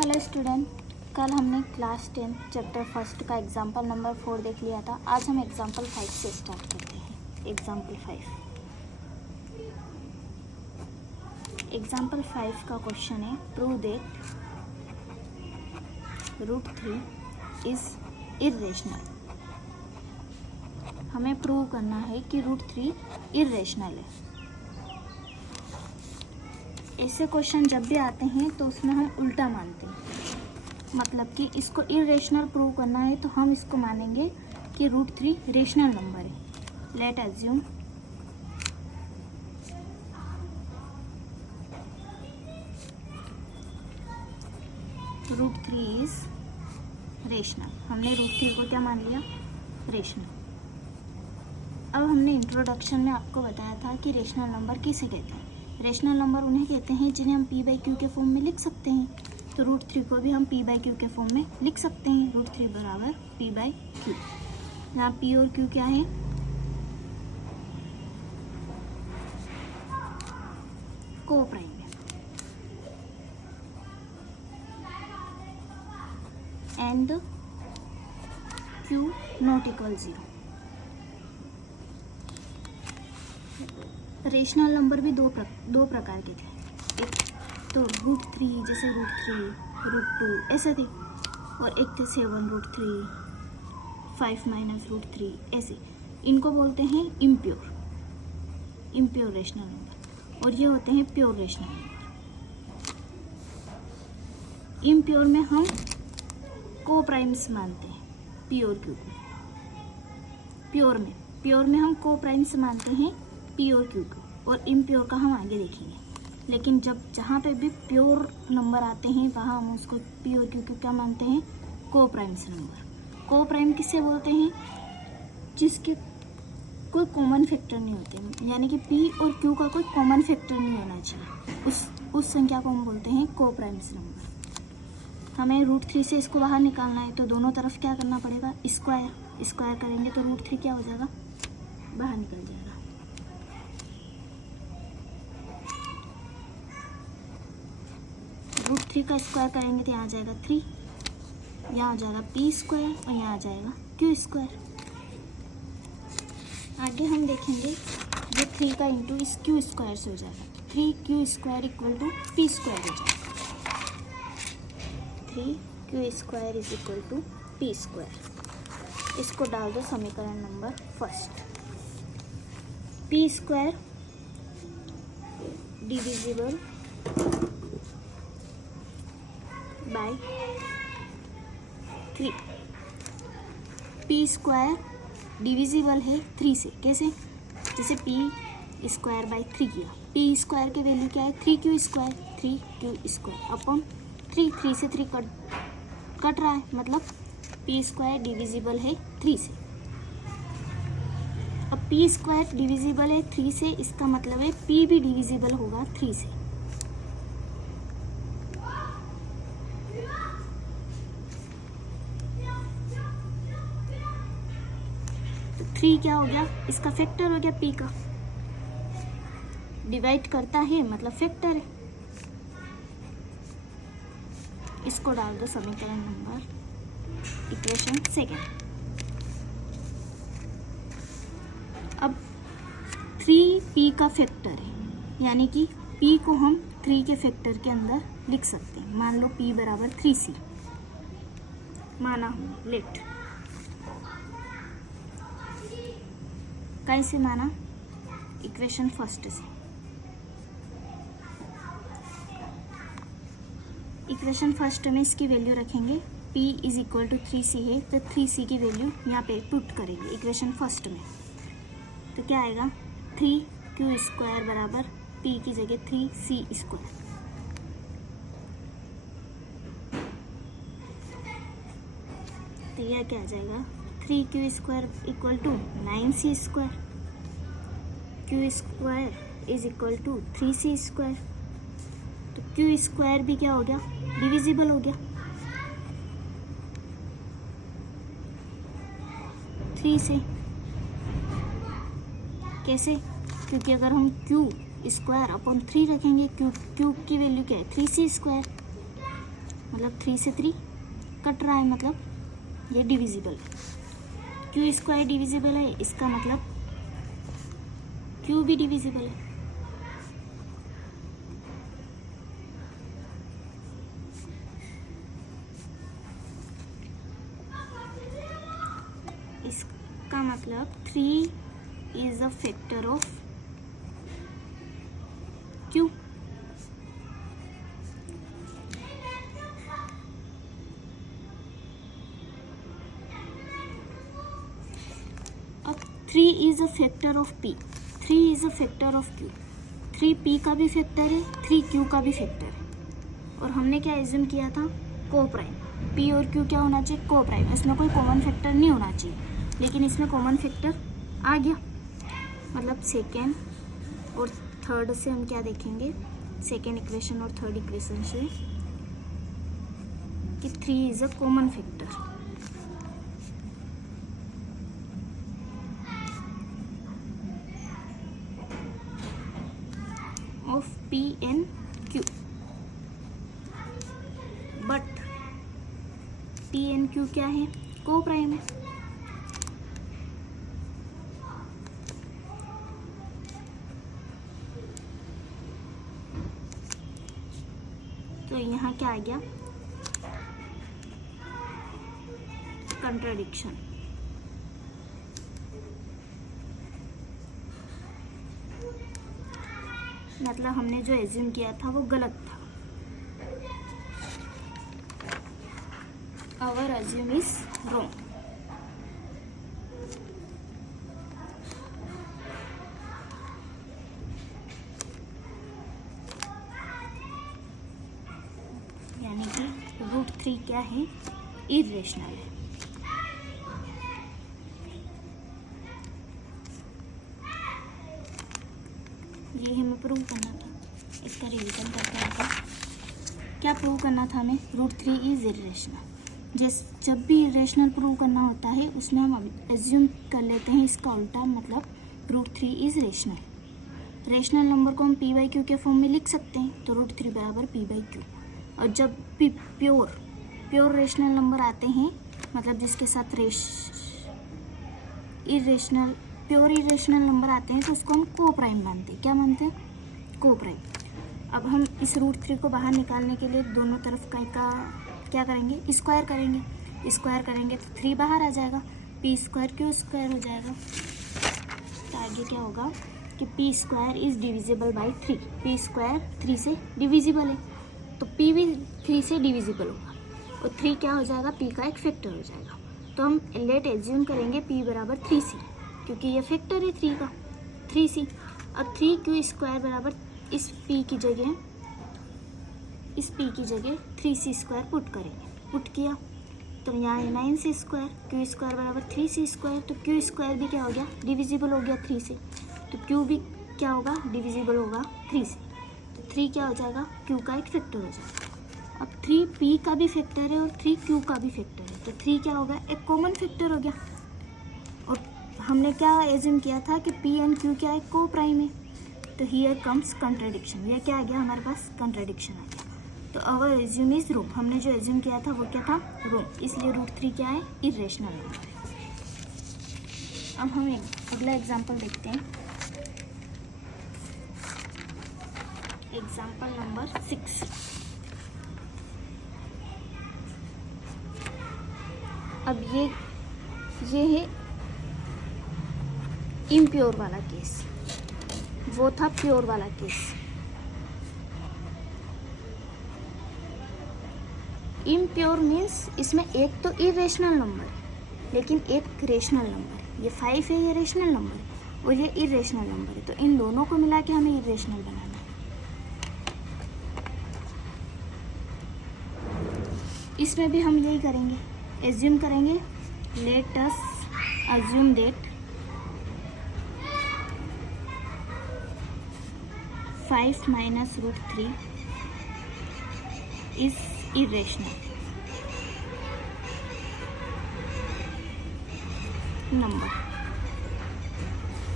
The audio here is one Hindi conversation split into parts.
हेलो स्टूडेंट, कल हमने क्लास 10 चैप्टर फर्स्ट का एग्जाम्पल नंबर 4 देख लिया था। आज हम एग्जाम्पल 5 से स्टार्ट करते हैं। एग्जाम्पल 5 का क्वेश्चन है, प्रूव दैट √3 इज इर्रेशनल। हमें प्रूव करना है कि √3 इर्रेशनल है। ऐसे क्वेश्चन जब भी आते हैं तो उसमें हम उल्टा मानते हैं, मतलब कि इसको इरेशनल प्रूव करना है तो हम इसको मानेंगे कि √3 रेशनल नंबर है। Late assume √3 is rational. हमने √3 को क्या मान लिया? रेशनल। अब हमने इंट्रोडक्शन में आपको बताया था कि रेशनल नंबर किसे कहते हैं। रेशनल नंबर उन्हें कहते हैं जिन्हें हम p/q के फॉर्म में लिख सकते हैं। तो √3 को भी हम p/q के फॉर्म में लिख सकते हैं। √3 बराबर p/q। यहाँ p और q क्या है? को प्राइम है। And q not equal 0। Rational number भी दो प्रकार के थे। एक तो √3 जैसे √3, √2 ऐसे थे, और एक थे 7√3, 5 - √3 ऐसे। इनको बोलते हैं इम्प्योर रेशनल नंबर, और ये होते हैं प्योर रेशनल नंबर। इम्प्योर में हम को प्राइम्स मानते हैं p और q को। प्योर में हम को प्राइम्स मानते हैं p और q को, और इम्प्योर का हम आगे देखेंगे। लेकिन जहाँ पे भी प्योर नंबर आते हैं वहाँ हम उसको p और q को क्या मानते हैं? को प्राइम्स नंबर। को प्राइम किससे बोलते हैं? जिसके कोई कॉमन फैक्टर नहीं होते, यानी कि p और q का कोई कॉमन फैक्टर नहीं होना चाहिए, उस संख्या को हम बोलते हैं को प्राइम्स नंबर। हमें √3 से इसको बाहर निकालना है तो दोनों तरफ क्या करना पड़ेगा? स्क्वायर करेंगे तो √3 क्या हो जाएगा? बाहर निकल जाएगा। √3 का स्क्वायर करेंगे तो यहाँ आ जाएगा 3, यहाँ आ जाएगा p² और यहाँ आ जाएगा q²। आगे हम देखेंगे जो 3 का इंटू इस q² से हो जाएगा, 3q² = p² हो जाएगा। 3q² = p²। इसको डाल दो समीकरण number first. p² divisible by 3। p² divisible है 3 से। कैसे? जैसे p² 3 किया, p² की वैल्यू क्या है? 3q² अपॉन 3 से 3 कट रहा है, मतलब p² डिविजिबल है 3 से। अब p² डिविजिबल है 3 से, इसका मतलब है p भी डिविजिबल होगा 3 से। तो 3 क्या हो गया? इसका फैक्टर हो गया p का। डिवाइड करता है मतलब फैक्टर है। इसको डाल दो समीकरण नंबर इक्वेशन सेकेंड। अब 3p का फैक्टर है, यानी कि p को हम 3 के फैक्टर के अंदर लिख सकते हैं। मान लो p बराबर 3c माना हो। लेट कैसे माना? इक्वेशन फर्स्ट से। इक्वेशन फर्स्ट में इसकी वैल्यू रखेंगे, p = 3c है तो 3c की वैल्यू यहाँ पे पुट करेंगे इक्वेशन फर्स्ट में। तो क्या आएगा? 3q² बराबर p की जगह 3c²। तो यह क्या आ जाएगा? 3q² = 9c², q² = 3c²। तो q² भी क्या हो गया? डिविजिबल हो गया 3 से। कैसे? क्योंकि अगर हम q² अपॉन 3 रखेंगे, q की वैल्यू क्या है? 3c², मतलब 3 से 3 कट रहा है, मतलब ये डिविजिबल है। क्यू स्क्वायर डिविजिबल है, इसका मतलब क्यू भी डिविजिबल है। इसका मतलब 3 is a factor of Q. अब 3 is a factor of P, 3 is a factor of Q. 3 P का भी फैक्टर है, 3 क्यू का भी फैक्टर है। और हमने क्या एज्यूम किया था, को प्राइम। पी और क्यू क्या होना चाहिए, को प्राइम। इसमें कोई कॉमन फैक्टर नहीं होना चाहिए, लेकिन इसमें कॉमन फैक्टर आ गया। मतलब सेकेंड और थर्ड से हम क्या देखेंगे, सेकेंड इक्वेशन और थर्ड इक्वेशन से, कि 3 is a common factor of P and Q. But P and Q क्या है, को प्राइम है। तो यहाँ क्या आ गया, कंट्राडिक्शन। मतलब हमने जो एज्यूम किया था वो गलत था। Our assume is wrong. यानी कि √3 क्या है, इरेशनल है। ये हमें प्रूव करना था, इसका रिवीजन करके आता। क्या प्रूव करना था हमें, √3 इज इरेशनल। जब भी इरेशनल प्रूव करना होता है उसमें हम एज्यूम कर लेते हैं इसका उल्टा, मतलब √3 इज रेशनल। रेशनल नंबर को हम p/q के फॉर्म में लिख सकते हैं, तो √3 बराबर p/q। और जब भी प्योर रेशनल नंबर आते हैं, मतलब जिसके साथ प्योर इरेशनल नंबर आते हैं, तो उसको हम को प्राइम मानते हैं। क्या मानते हैं, को प्राइम। अब हम इस √3 को बाहर निकालने के लिए दोनों तरफ का क्या करेंगे, स्क्वायर करेंगे। स्क्वायर करेंगे तो 3 बाहर आ जाएगा, p² q² हो जाएगा। तो आगे क्या होगा कि p² is divisible by 3। p² 3 से डिविजिबल है, तो p भी 3 से डिविजिबल होगा, और 3 क्या हो जाएगा, p का एक फैक्टर हो जाएगा। तो हम लेट एज्यूम करेंगे p बराबर 3c, क्योंकि ये फैक्टर है 3 का, 3c। अब 3q² बराबर इस p की जगह 3c² पुट करेंगे। पुट किया तो यहाँ है 9c², q² बराबर 3c²। तो q² भी क्या हो गया, डिविजिबल हो गया 3 से, तो q भी क्या होगा, डिविजिबल होगा 3 से। तो 3 क्या हो जाएगा, q का एक फैक्टर हो जाएगा। अब 3 p का भी फैक्टर है और 3 q का भी फैक्टर है, तो 3 क्या होगा, एक कॉमन फैक्टर हो गया। और हमने क्या एज्यूम किया था कि p एंड q क्या है, को प्राइम है। तो हियर कम्स कंट्राडिक्शन। ये क्या आ गया, हमारे पास कंट्राडिक्शन आ गया। तो आवर एज्यूम इज रॉन्ग। हमने जो एज्यूम किया था वो क्या था, रॉन्ग। इसलिए √3 क्या है, इरेशनल नंबर है। अब हम अगला एग्जांपल देखते हैं, एग्जांपल नंबर 6। अब ये है इम्प्योर वाला केस, वो था प्योर वाला केस। इम्प्योर मीन्स इसमें एक तो इरेशनल नंबर है लेकिन एक रेशनल नंबर है। ये 5 है, ये रेशनल नंबर है, और ये इरेशनल नंबर है। तो इन दोनों को मिला के हमें इरेशनल बनाना है। इसमें भी हम यही करेंगे, एज्यूम करेंगे। Let us assume that 5 minus √3 is irrational number.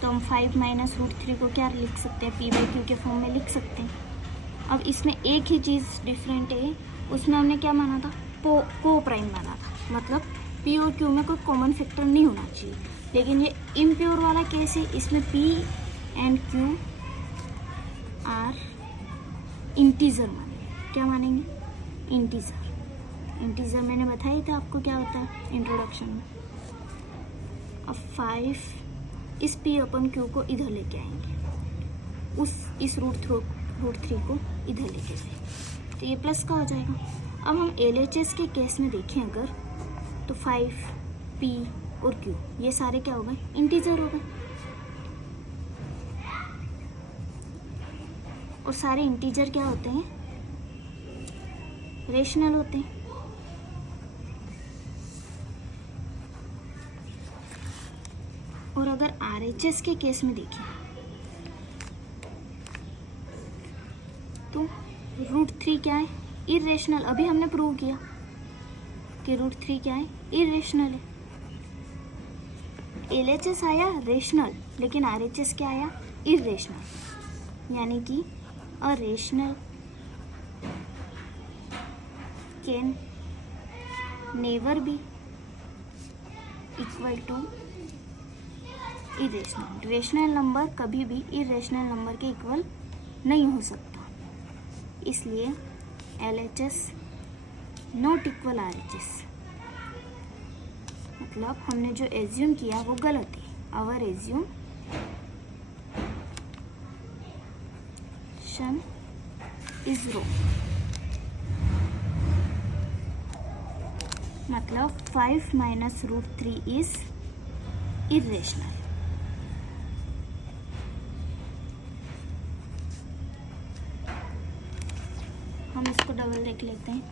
तो हम 5 minus √3 को क्या लिख सकते हैं, p/q के फॉर्म में लिख सकते हैं। अब इसमें एक ही चीज़ डिफरेंट है उसमें हमने क्या माना था, को प्राइम माना था, मतलब पी और क्यू में कोई कॉमन फैक्टर नहीं होना चाहिए। लेकिन ये इम्प्योर वाला केस है, इसमें P and Q R integer मानेंगे। क्या मानेंगे? इंटीजर। इंटीजर मैंने बताया था आपको क्या होता है इंट्रोडक्शन में। अब 5 इस पी अपन क्यू को इधर लेके आएंगे, इस रूट 3 को इधर लेके जाएंगे, तो ये प्लस का हो जाएगा। अब हम LHS के केस में देखें अगर, तो 5 P और Q ये सारे क्या हो गए? इंटीजर हो गए। और सारे इंटीजर क्या होते हैं? रेशनल होते हैं। और अगर RHS के केस में देखें तो रूट 3 क्या है? इरेशनल। अभी हमने प्रूव किया कि रूट 3 क्या है? इरेशनल है। LHS आया रेशनल, लेकिन RHS क्या आया? इरेशनल। यानी कि a rational can never be equal to irrational. Rational number कभी भी इरेशनल नंबर के इक्वल नहीं हो सकता, इसलिए LHS नॉट इक्वल RHS। मतलब हमने जो एज्यूम किया वो गलत है। Our assumption is wrong. मतलब 5 माइनस रूट 3 इज इरेशनल। हम इसको डबल देख लेते हैं।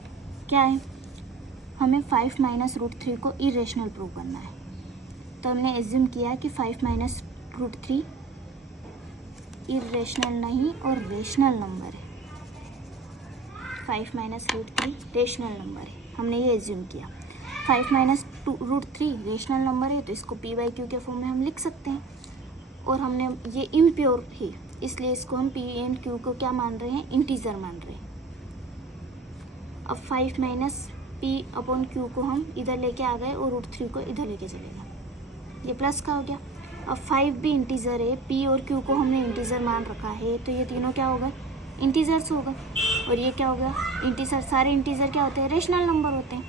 क्या है? हमें 5 माइनस रूट 3 को इरेशनल प्रूव करना है। तो हमने एज्यूम किया कि 5 माइनस रूट 3 इरेशनल नहीं और रेशनल नंबर है। 5 माइनस रूट 3 रेशनल नंबर है, हमने ये एज्यूम किया। 5 माइनस रूट 3 रेशनल नंबर है, तो इसको P बाई Q के फॉर्म में हम लिख सकते हैं। और हमने ये इम्प्योर है, इसलिए इसको हम P एंड Q को क्या मान रहे हैं? इंटीजर मान रहे हैं। अब 5 माइनस P अपॉन Q को हम इधर लेके आ गए और रूट 3 को इधर लेके चले गए, ये प्लस का हो गया। अब 5 भी इंटीजर है, P और Q को हमने इंटीजर मान रखा है, तो ये तीनों क्या हो गए? इंटीजर्स हो गए। और ये क्या हो गया? इंटीजर। सारे इंटीजर क्या होते हैं? रेशनल नंबर होते हैं।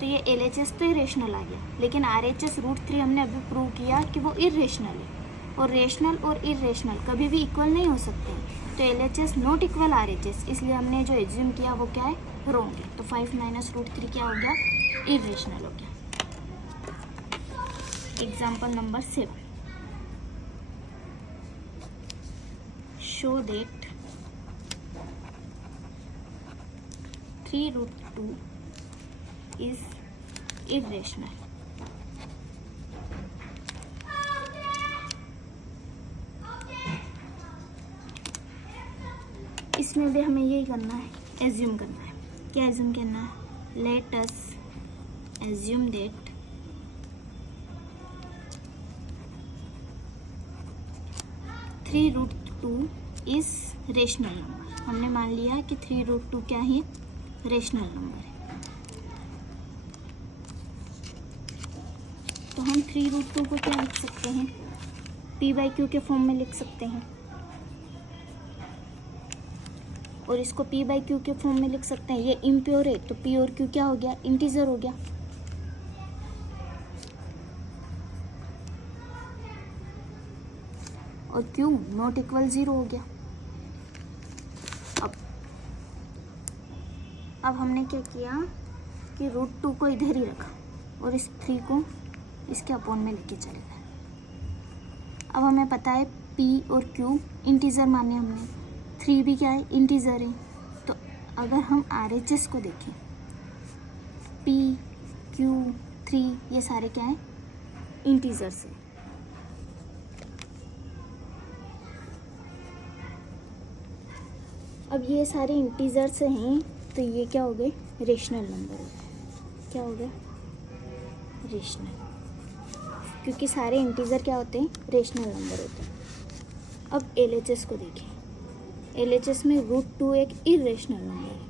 तो ये LHS तो रेशनल आ गया, लेकिन RHS रूट 3 हमने अभी प्रूव किया कि वो इरेशनल है। और रेशनल और इरेशनल कभी भी इक्वल नहीं हो सकते, तो LHS नॉट इक्वल RHS, इसलिए हमने जो एज्यूम किया वो क्या है? रॉन्ग है। तो 5 माइनस रूट 3 क्या हो गया? इरेशनल हो गया। Example number 7, show that 3 root 2 is irrational. इसमें भी हमें यही करना है, एज्यूम करना है। क्या एज्यूम करना है? Let us assume that 3 root 2 is rational number. हमने मान लिया कि 3 रूट 2 क्या है? रेशनल नंबर है। तो हम 3 रूट 2 को क्या लिख सकते हैं? P बाई Q के फॉर्म में लिख सकते हैं। और इसको P बाई Q के फॉर्म में लिख सकते हैं। ये इम्प्योर है, तो P और Q क्या हो गया? इंटीजर हो गया। और Q नॉट इक्वल 0 हो गया। अब हमने क्या किया कि रूट 2 को इधर ही रखा और इस 3 को इसके अपॉन में लेके चले गए। अब हमें पता है P और Q इंटीजर माने हमने, 3 भी क्या है? इंटीजर है। तो अगर हम RHS को देखें, P, Q, 3 ये सारे क्या हैं? इंटीजर्स है। अब ये सारे इंटीजर्स हैं, तो ये क्या हो गए? रेशनल नंबर हो गए। क्या हो गया? रेशनल, क्योंकि सारे इंटीजर क्या होते हैं? रेशनल नंबर होते हैं। अब LHS को देखें। LHS में रूट 2 एक इरेशनल नंबर है।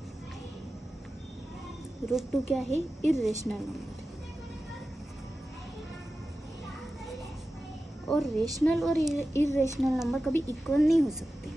√2 क्या है, इरेशनल नंबर। और रेशनल और इरेशनल नंबर कभी इक्वल नहीं हो सकते।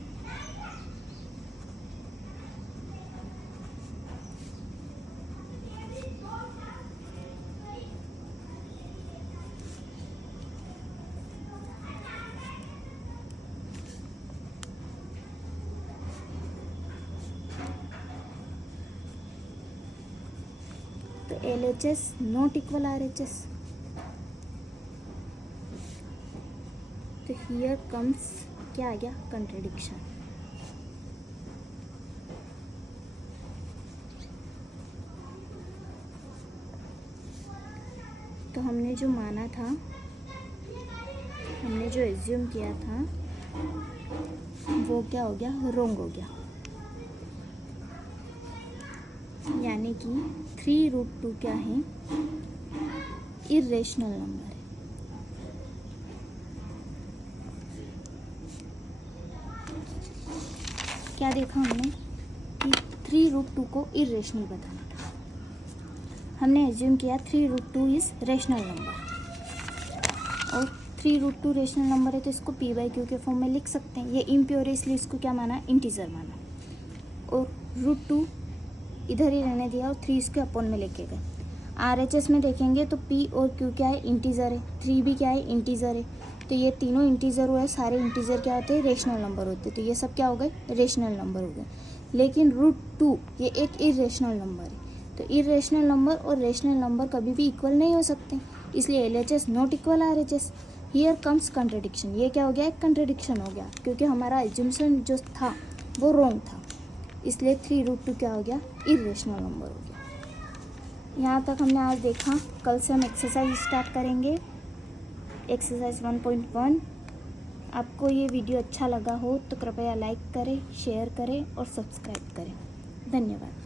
तो LHS नॉट इक्वल RHS। तो हियर कम्स क्या आ गया, कंट्रडिक्शन। तो हमने जो माना था, हमने जो एज्यूम किया था, वो क्या हो गया, रॉन्ग हो गया। यानी कि 3√2 क्या है, इरेशनल नंबर है। क्या देखा हमने कि 3√2 को इरेशनल बताना था। हमने एज्यूम किया 3√2 इज रेशनल नंबर, और 3√2 रेशनल नंबर है तो इसको p/q के फॉर्म में लिख सकते हैं। ये इम्प्योर है इसलिए इसको क्या माना, इंटीजर माना। और √2 इधर ही रहने दिया और 3 इसके अपॉन में लेके गए। RHS में देखेंगे तो p और q क्या है, इंटीजर है। 3 भी क्या है, इंटीजर है। तो ये तीनों इंटीजर हुए, सारे इंटीजर क्या होते हैं, रेशनल नंबर होते हैं। तो ये सब क्या हो गए, रेशनल नंबर हो गए। लेकिन √2 ये एक इरेशनल नंबर है। तो इरेशनल नंबर और रेशनल नंबर कभी भी इक्वल नहीं हो सकते, इसलिए LHS not equal RHS। Here comes contradiction. ये क्या हो गया, एक कंट्रडिक्शन हो गया, क्योंकि हमारा एज्यूम्शन जो था वो रॉन्ग था, इसलिए 3√2 क्या हो गया, इरेशनल नंबर हो गया। यहाँ तक हमने आज देखा। कल से हम एक्सरसाइज स्टार्ट करेंगे, एक्सरसाइज 1.1। आपको ये वीडियो अच्छा लगा हो तो कृपया लाइक करें, शेयर करें और सब्सक्राइब करें। धन्यवाद।